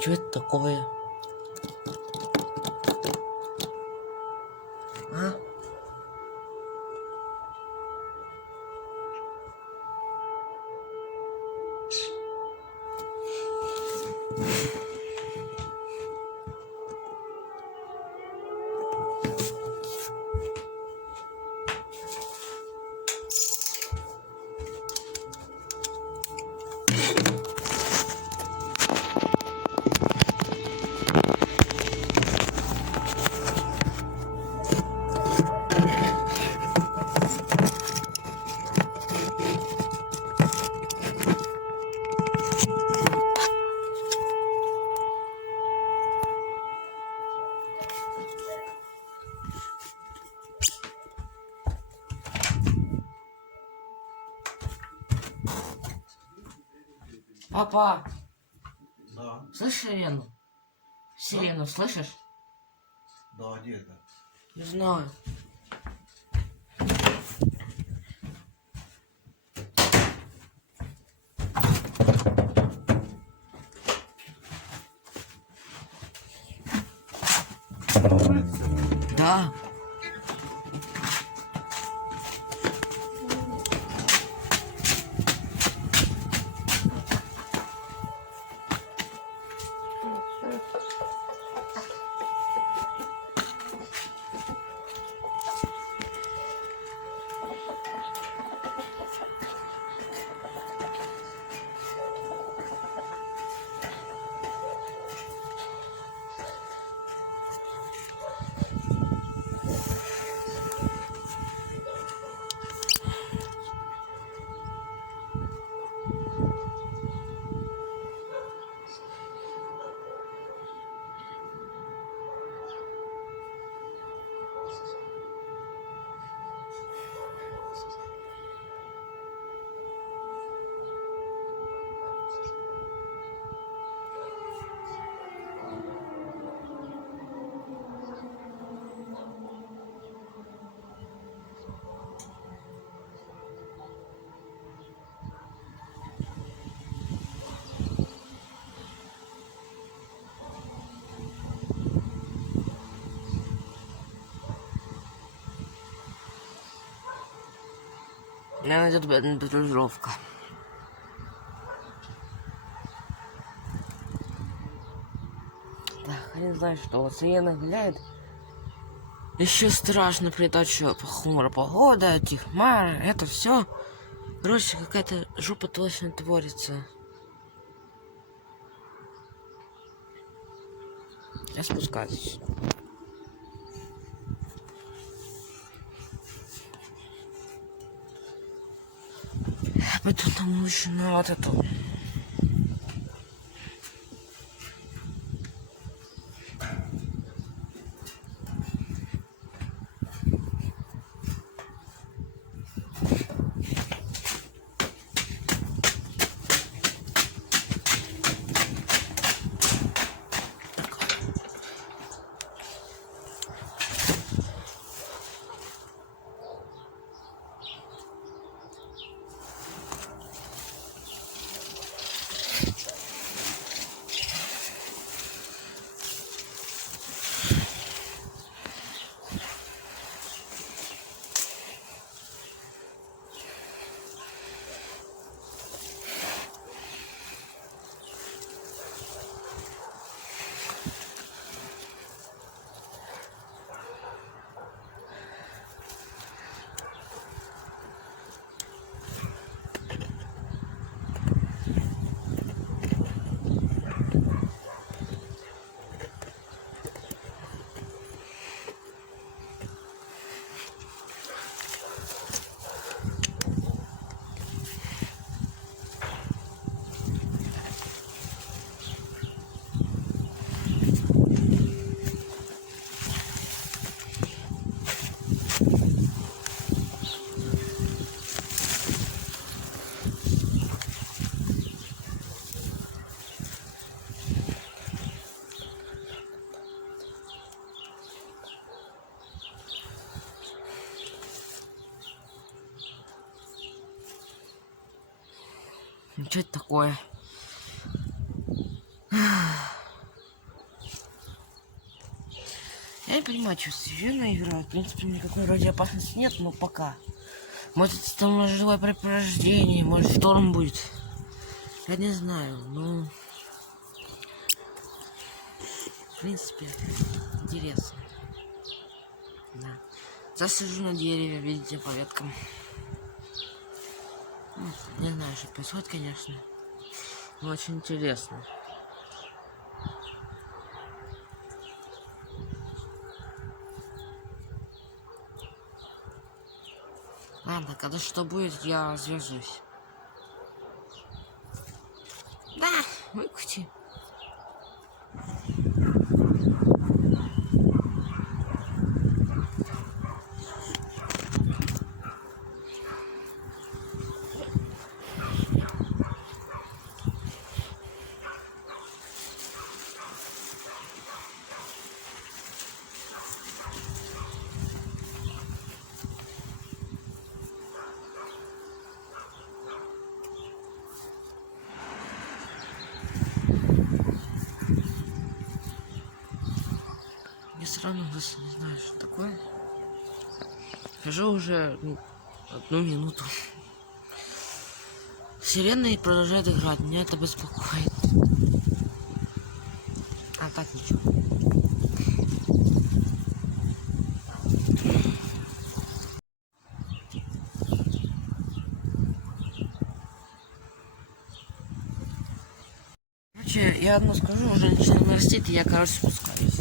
Что это такое? А? Папа, Да, слышишь сирену? Сирену слышишь? да, где это? Не знаю. Улица? Да. Меня найдет бомбардировка. Так, я не знаю, что вот сирена гуляет. Еще страшно при том, что хмурая погода, тихмар, это все. Короче, какая-то жопа точно творится. Я спускаюсь. Я пойду там еще на вот эту. Что это такое? Я не понимаю, что сирена играет. В принципе, никакой вроде опасности нет, но пока. Может, там живое препровождение, может, шторм будет. Я не знаю, но... В принципе, интересно. Да. Засажу на дереве, видите, по веткам. Ну, не знаю, что происходит, конечно. Но очень интересно. Ладно, когда что будет, я свяжусь. Да, выкути. Я сразу не знаю, что такое. Хожу уже 1 минуту. Сирена продолжает играть, меня это беспокоит. А так ничего. Короче, я одно скажу, уже начинаю растить, и я, короче, спускаюсь.